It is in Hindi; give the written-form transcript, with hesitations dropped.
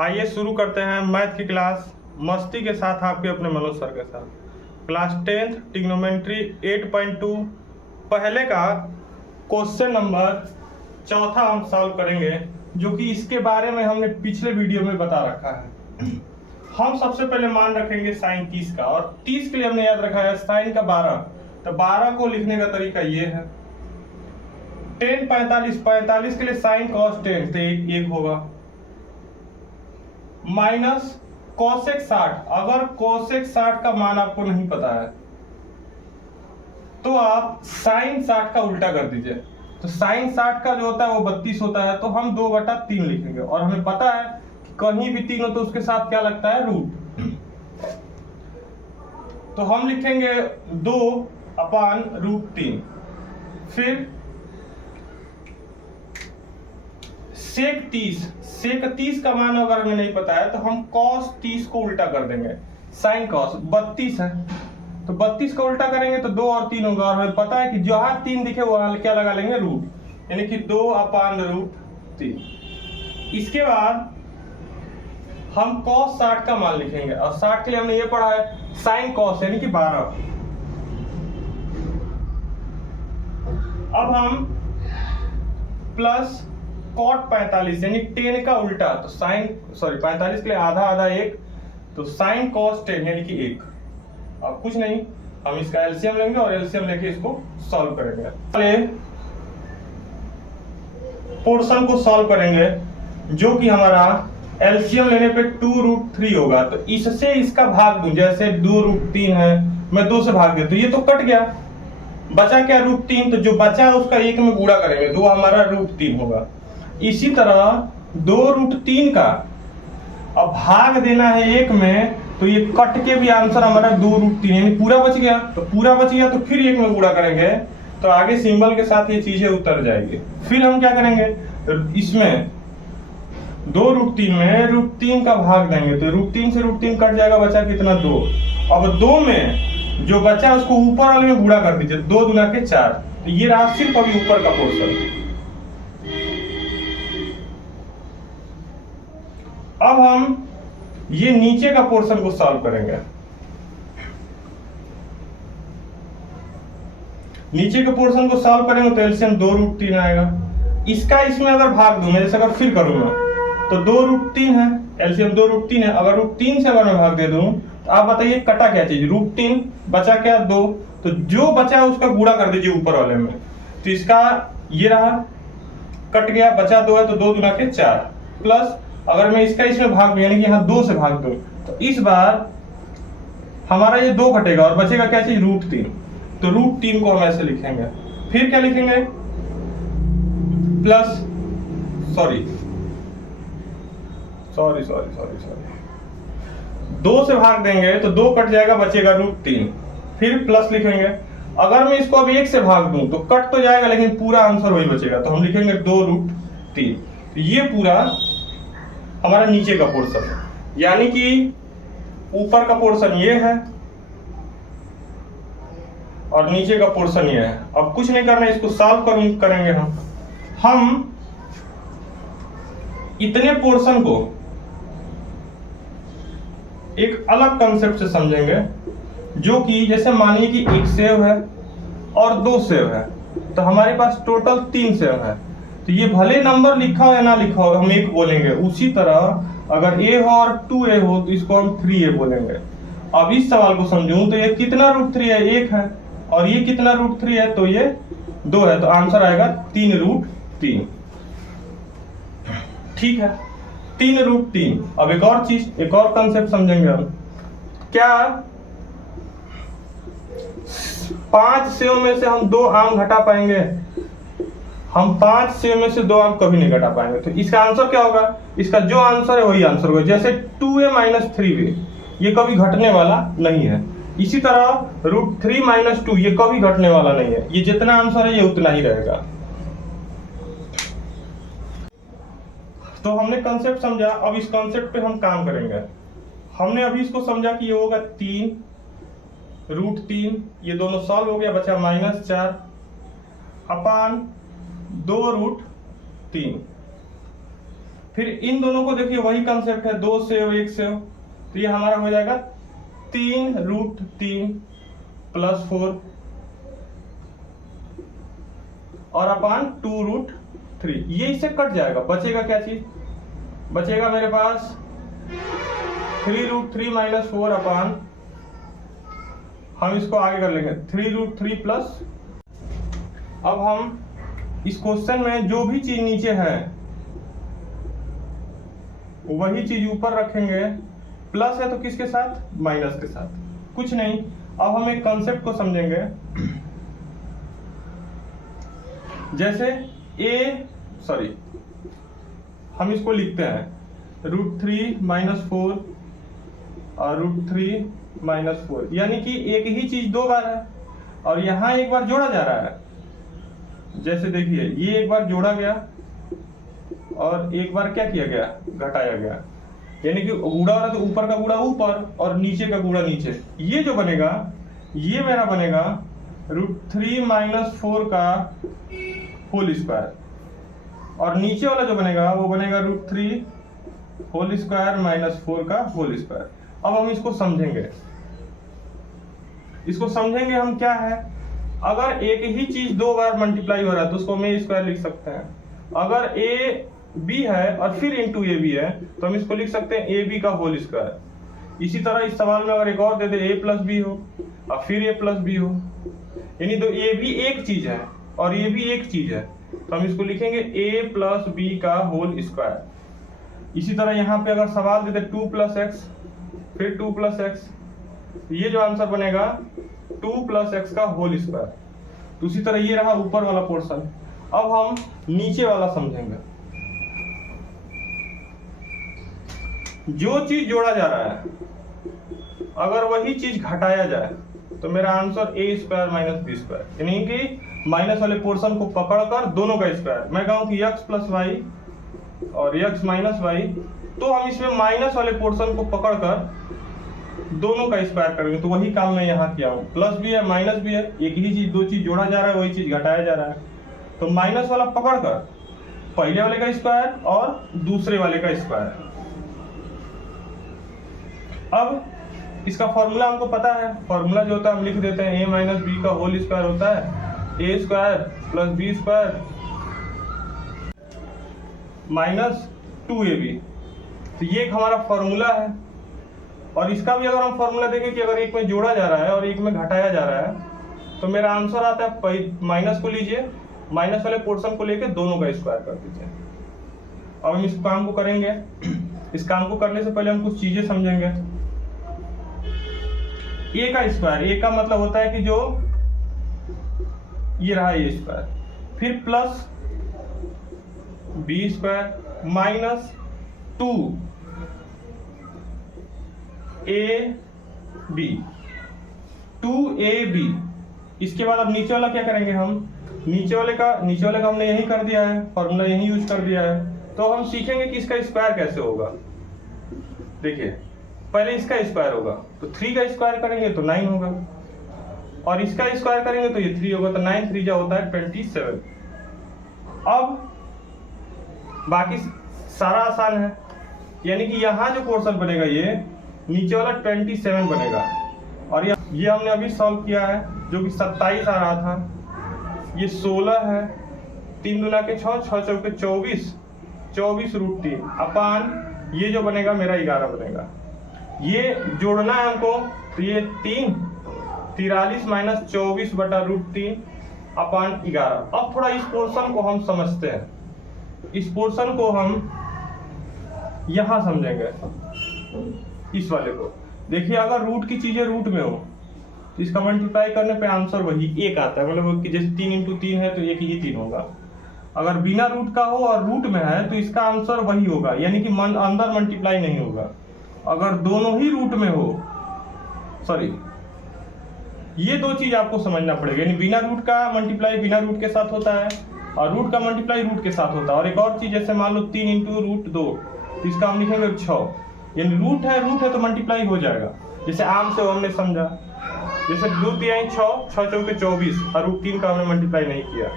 आइए शुरू करते हैं मैथ की क्लास मस्ती के साथ आपके अपने मनोज सर के साथ। क्लास 10th ट्रिग्नोमेट्री 8.2 पहले का क्वेश्चन नंबर चौथा हम सॉल्व करेंगे, जो कि इसके बारे में हमने पिछले वीडियो में बता रखा है। हम सबसे पहले मान रखेंगे साइन 30 का, और 30 के लिए हमने याद रखा है साइन का 12। तो 12 को लिखने का तरीका ये है, 10 45 के लिए साइन कॉस 10 तो एक होगा, माइनस कोसेक 60। अगर कोसेक 60 का मान आपको नहीं पता है तो आप साइन 60 का उल्टा कर दीजिए। तो साइन 60 का जो होता है वो 32 होता है, तो हम 2/3 लिखेंगे। और हमें पता है कि कहीं भी 3 हो तो उसके साथ क्या लगता है, रूट। तो हम लिखेंगे 2/√3। फिर सेक 30 का मान अगर हमें नहीं पता है तो हम cos 30 को उल्टा कर देंगे। साइन cos 32 है तो 32 का उल्टा करेंगे तो 2 और 3 होगा, और हमें पता है कि जहां 3 दिखे वहां क्या लगा लेंगे, रूट, यानी कि 2/√3। इसके बाद हम cos 60 का मान लिखेंगे, और 60 के लिए हमने ये पढ़ा है साइन cos यानी कि 12। अब हम प्लस कॉट 45 यानी 10 का उल्टा, तो साइन 45 के लिए आधा आधा 1, तो साइन कॉस 10 यानी कि 1। अब कुछ नहीं, हम इसका एलसीएम लेंगे और एलसीएम लेके इसको सॉल्व करेंगे। पहले पोर्शन को सॉल्व करेंगे, जो कि हमारा एलसीएम लेने पे 2√3 होगा। तो इससे इसका भाग दूं, जैसे 2√3 है, मैं 2 से भाग देता हूं, ये तो कट गया, बचा क्या, √3। तो जो बचा है उसका 1 में गुणा करेंगे, 2 हमारा √3 होगा। इसी तरह 2√3 का अब भाग देना है 1 में, तो ये कट के भी आंसर हमारा 2√3 यानी पूरा बच गया। तो पूरा बच गया तो फिर 1 में गुणा करेंगे, तो आगे सिंबल के साथ ये चीजें उतर जाएगी। फिर हम क्या करेंगे, इसमें 2√3 में √3 का भाग देंगे, तो √3 से √3 कट जाएगा, बचा कितना, 2। अब 2 में जो बचा उसको ऊपर वाले में गुणा कर दीजिए, 2 दूना के 4। तो ये रहा सिर्फ अभी ऊपर का पोर्शन। अब हम ये नीचे का पोर्शन को सॉल्व करेंगे। नीचे के पोर्शन को सॉल्व करेंगे तो एलसीएम 2√3 आएगा। इसका इसमें अगर भाग दूं, मैं जैसे अगर फिर करूंगा तो 2√3 है, एलसीएम 2√3 है। अगर √3 से अगर मैं भाग दे दूं तो आप बताइए कटा क्या चीज, √3 बचा क्या, 2। तो जो बचा है उसका गुणा कर दीजिए ऊपर वाले में। तो इसका ये रहा, कट गया, बचा 2 है, तो 2 दूना के 4, प्लस अगर मैं इसका इसमें भाग दूं, यानी कि यहाँ 2 से भाग दूं, तो इस बार हमारा ये 2 घटेगा और बचेगा क्या चीज, √3। तो √3 को हम ऐसे लिखेंगे। फिर क्या लिखेंगे, प्लस सॉरी 2 से भाग देंगे तो 2 कट जाएगा, बचेगा √3। फिर प्लस लिखेंगे। अगर मैं इसको अब 1 से भाग दूं तो कट तो जाएगा, लेकिन पूरा आंसर वही बचेगा, तो हम लिखेंगे 2√3। तो ये पूरा हमारा नीचे का पोर्शन है, यानी कि ऊपर का पोर्शन ये है और नीचे का पोर्शन ये है। अब कुछ नहीं करना, इसको सॉल्व करेंगे हम इतने पोर्शन को एक अलग कंसेप्ट से समझेंगे, जो कि जैसे मानिए कि 1 सेव है और 2 सेव है, तो हमारे पास टोटल 3 सेव है। तो ये भले नंबर लिखा हो या ना लिखा हो, हम 1 बोलेंगे। उसी तरह अगर a हो और 2a हो तो इसको हम 3a बोलेंगे। अब इस सवाल को समझूं तो ये कितना √3 है, 1 है, और ये कितना √3 है, तो ये 2 है, तो आंसर आएगा 3√3। ठीक है, 3√3। अब एक और चीज, एक और कंसेप्ट समझेंगे हम। क्या 5 सेव में से हम 2 आम घटा पाएंगे? हम 5 सेव में से 2 आम कभी नहीं घटा पाएंगे। तो इसका आंसर क्या होगा, इसका जो आंसर है वही आंसर होगा। जैसे 2a - 3b ये कभी घटने वाला नहीं है, इसी तरह √3 - 2 ये कभी घटने वाला नहीं है। ये जितना आंसर है ये उतना ही रहेगा। तो हमने कंसेप्ट समझा, अब इस कंसेप्ट पे हम काम करेंगे। हमने अभी इसको समझा कि ये होगा 3 √3, ये दोनों सॉल्व हो गया, बचा -4 अपान 2√3। फिर इन दोनों को देखिए वही कंसेप्ट है, 2 से हो 1 से हो, तो ये हमारा हो जाएगा 3√3 + 4 और अपान 2√3। ये इससे कट जाएगा, बचेगा क्या चीज? बचेगा मेरे पास 3√3 - 4 अपान, हम इसको आगे कर लेंगे 3√3 प्लस। अब हम इस क्वेश्चन में जो भी चीज नीचे है वही चीज ऊपर रखेंगे। प्लस है तो किसके साथ? माइनस के साथ, कुछ नहीं। अब हम एक कॉन्सेप्ट को समझेंगे, जैसे हम इसको लिखते हैं √3 - 4 और √3 - 4, यानी कि एक ही चीज 2 बार है और यहां एक बार जोड़ा जा रहा है। जैसे देखिए ये एक बार जोड़ा गया और एक बार क्या किया गया? घटाया गया, यानी कि गुणा हो रहा तो ऊपर का गुणा ऊपर और नीचे का गुणा नीचे। ये जो बनेगा ये मेरा बनेगा √3 - 4 का होल स्क्वायर, और नीचे वाला जो बनेगा वो बनेगा √3 होल स्क्वायर - 4 का होल स्क्वायर। अब हम इसको समझेंगे, हम क्या है, अगर एक ही चीज 2 बार मल्टीप्लाई हो रहा है तो उसको हम ए स्क्वायर लिख सकते हैं। अगर ए बी है और फिर इंटू ए बी है तो हम इसको लिख सकते हैं ए बी का होल स्क्वायर। इसी तरह इस सवाल में अगर एक और दे दे ए प्लस बी हो और फिर ए प्लस बी हो, यानी तो ए भी एक चीज है और ये भी एक चीज है, तो हम इसको लिखेंगे ए प्लस बी का होल स्क्वायर। इसी तरह यहाँ पे अगर सवाल दे दे 2 + x फिर 2 + x, ये जो आंसर बनेगा 2 + x का होल स्क्वायर। तो उसी तरह ये रहा ऊपर वाला पोर्शन। अब हम नीचे वाला समझेंगे। जो चीज जोड़ा जा रहा है अगर वही चीज घटाया जाए तो मेरा आंसर a² - b², यानी कि माइनस वाले पोर्शन को पकड़कर दोनों का स्क्वायर। मैं कहूं कि x + y और x - y, तो हम इसमें माइनस वाले पोर्शन को पकड़कर दोनों का स्क्वायर करेंगे। तो वही काम मैं यहाँ किया हूँ, प्लस भी है माइनस भी है, एक ही चीज 2 चीज जोड़ा जा रहा है, वही चीज घटाया जा रहा है। तो माइनस वाला पकड़कर पहले वाले का स्क्वायर और दूसरे वाले का स्क्वायर। अब इसका फॉर्मूला हमको पता है, फॉर्मूला जो होता है हम लिख देते हैं a - b का होल स्क्वायर होता है a² + b² - 2ab। तो ये एक हमारा फॉर्मूला है। और इसका भी अगर हम फॉर्मूला देखें कि अगर एक में जोड़ा जा रहा है और एक में घटाया जा रहा है तो मेरा आंसर आता है, माइनस को लीजिए, माइनस वाले पोर्शन को लेके दोनों का स्क्वायर कर दीजिए। अब हम इस काम को करेंगे। इस काम को करने से पहले हम कुछ चीजें समझेंगे। ए का स्क्वायर, ए का मतलब होता है कि जो ये रहा ए स्क्वायर, फिर प्लस b² माइनस 2ab। इसके बाद अब नीचे वाला क्या करेंगे हम? नीचे वाले का हमने यही कर दिया है, फॉर्मूला यही यूज कर दिया है। तो हम सीखेंगे कि इसका स्क्वायर कैसे होगा। देखिए पहले इसका स्क्वायर होगा तो 3 का स्क्वायर करेंगे तो 9 होगा, और इसका स्क्वायर करेंगे तो ये 3 होगा, तो 9 3 जा होता है 27। अब बाकी सारा आसान है, यानी कि यहाँ जो पोर्शन बनेगा ये नीचे वाला 27 बनेगा, और ये हमने अभी सॉल्व किया है जो कि 27 आ रहा था। ये 16 है, 3 दूना के 6, 6 चौके 24, 24√3 अपान ये जो बनेगा मेरा 11 बनेगा। ये जोड़ना है हमको, तो ये 43 - 24/√3 अपान 11। अब थोड़ा इस पोर्शन को हम समझते हैं। इस पोर्शन को हम यहां समझेंगे, इस वाले को। देखिए अगर रूट की चीजें रूट में हो तो इसका मल्टीप्लाई करने पे आंसर वही 1 आता है, मतलब जैसे 3 × 3 है तो 1 ही 3 होगा। अगर बिना रूट का हो और रूट में है तो इसका आंसर वही होगा, यानी कि अंदर मल्टीप्लाई नहीं होगा। अगर दोनों ही रूट में हो, ये 2 चीज आपको समझना पड़ेगा, यानी बिना रूट का मल्टीप्लाई बिना रूट के साथ होता है और रूट का मल्टीप्लाई रूट के साथ होता है। और एक और चीज, जैसे मान लो 3 × √2, तो इसका हम लिखेंगे 6, यानी रूट है तो मल्टीप्लाई हो जाएगा। जैसे आम से हमने समझा, जैसे 2 × 3 = 6, 6 चौके 24 और √3 का हमने मल्टीप्लाई नहीं किया।